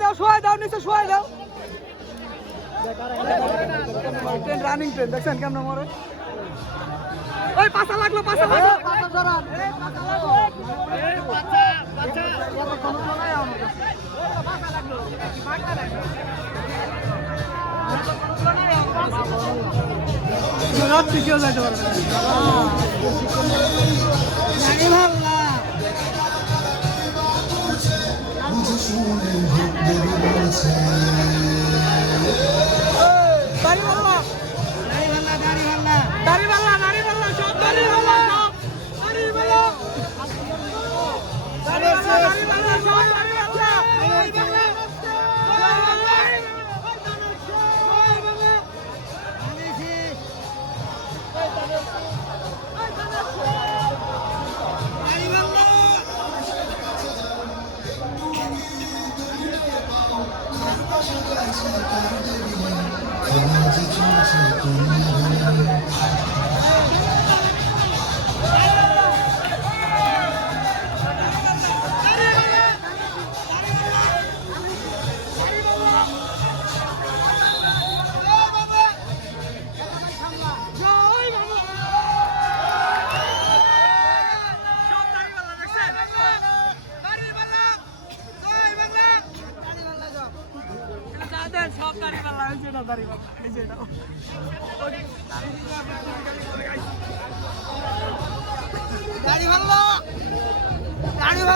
দাও শোয়াই দাও নিচে শোয়াই দাও। ট্রেন রানিং ট্রেন দেখছেন কেমন মরে? ওই পাশা লাগল পাশা লাগল। রাত্রি কেউ যাইতে পারবে না দাড়িওয়ালা দাড়িওয়ালা Mm-hmm. দাড়িওয়ালা সব দাড়িওয়ালা